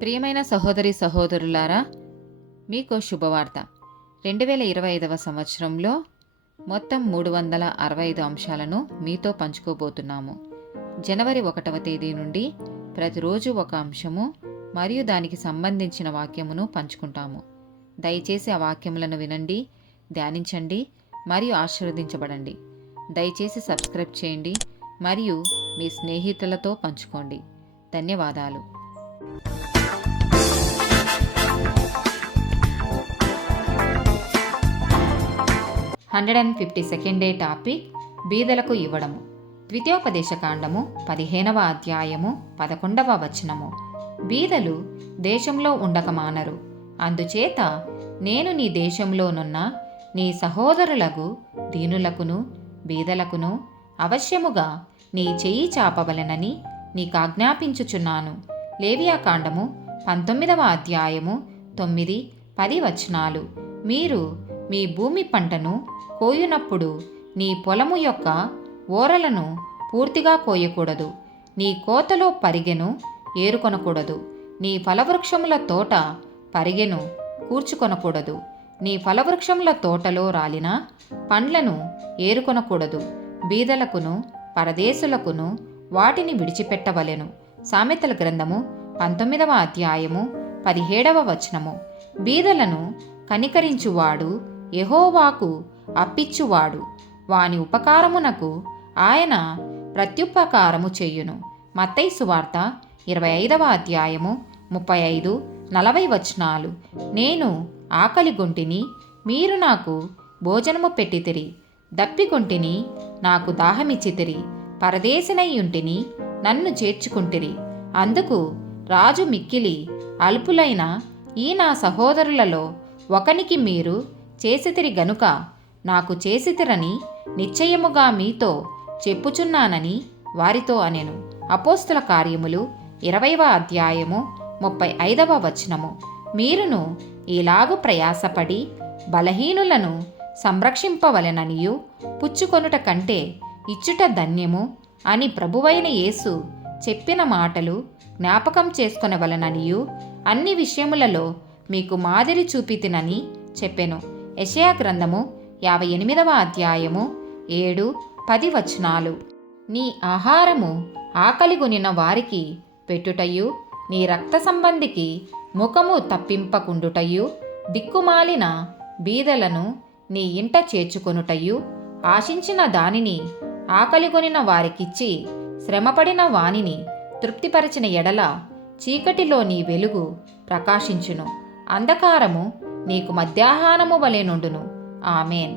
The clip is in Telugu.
ప్రియమైన సహోదరి సహోదరులారా, మీకు శుభవార్త. 2025 సంవత్సరంలో మొత్తం 365 అంశాలను మీతో పంచుకోబోతున్నాము. జనవరి 1వ తేదీ నుండి ప్రతిరోజు ఒక అంశము మరియు దానికి సంబంధించిన వాక్యమును పంచుకుంటాము. దయచేసి ఆ వాక్యములను వినండి, ధ్యానించండి మరియు ఆశీర్వదించబడండి. దయచేసి సబ్స్క్రైబ్ చేయండి మరియు మీ స్నేహితులతో పంచుకోండి. ధన్యవాదాలు. 152nd డే టాపిక్ బీదలకు ఇవ్వడము. ద్వితీయోపదేశకాండము 15వ అధ్యాయము 11వ వచనము. బీదలు దేశంలో ఉండక మానరు, అందుచేత నేను నీ దేశంలోనున్న నీ సహోదరులకు దీనులకును బీదలకును అవశ్యముగా నీ చెయ్యి చాపవలెనని నీకాజ్ఞాపించుచున్నాను. లేవియాకాండము 19వ అధ్యాయము 9-10 వచనాలు. మీరు మీ భూమి పంటను కోయునప్పుడు నీ పొలము యొక్క ఓరలను పూర్తిగా కోయకూడదు, నీ కోతలో పరిగెను ఏరుకొనకూడదు, నీ ఫలవృక్షముల తోట పరిగెను కూర్చుకొనకూడదు, నీ ఫలవృక్షముల తోటలో రాలిన పండ్లను ఏరుకొనకూడదు. బీదలకును పరదేశులకును వాటిని విడిచిపెట్టవలెను. సామెతల గ్రంథము 19వ అధ్యాయము 17వ వచనము. బీదలను కనికరించువాడు యెహోవాకు అప్పిచ్చువాడు, వాని ఉపకారమునకు ఆయన ప్రత్యుపకారము చెయ్యును. మత్తయి సువార్త 25వ అధ్యాయము 35-40 వచనాలు. నేను ఆకలిగొంటిని, మీరు నాకు భోజనము పెట్టితిరి, దప్పిగొంటిని, నాకు దాహమిచ్చితిరి, పరదేశినయ్యుంటిని, నన్ను చేర్చుకుంటిరి. అందుకు రాజు మిక్కిలి అల్పులైన ఈ నా సహోదరులలో ఒకనికి మీరు చేసితిరి గనుక నాకు చేసితిరని నిశ్చయముగా మీతో చెప్పుచున్నానని వారితో అనెను. అపోస్తుల కార్యములు 20వ అధ్యాయము 35వ వచనము. మీరును ఈలాగు ప్రయాసపడి బలహీనులను సంరక్షింపవలెననియు పుచ్చుకొనుట కంటే ఇచ్చుట ధన్యము అని ప్రభువైన యేసు చెప్పిన మాటలు జ్ఞాపకం చేసుకొనవలెననియు అన్ని విషయములలో మీకు మాదిరి చూపితినని చెప్పెను. యెషయా గ్రంథము 58వ అధ్యాయము 7-10 వచనాలు. నీ ఆహారము ఆకలిగొనిన వారికి పెట్టుటయు, నీ రక్త సంబంధికి ముఖము తప్పింపకుండుటయు, దిక్కుమాలిన బీదలను నీ ఇంట చేర్చుకొనుటయు, ఆశించిన దానిని ఆకలిగొనిన వారికిచ్చి శ్రమపడిన వానిని తృప్తిపరచిన ఎడల చీకటిలో నీ వెలుగు ప్రకాశించును, అంధకారము నీకు మధ్యాహ్నము వలె నుండును. ఆమేన్.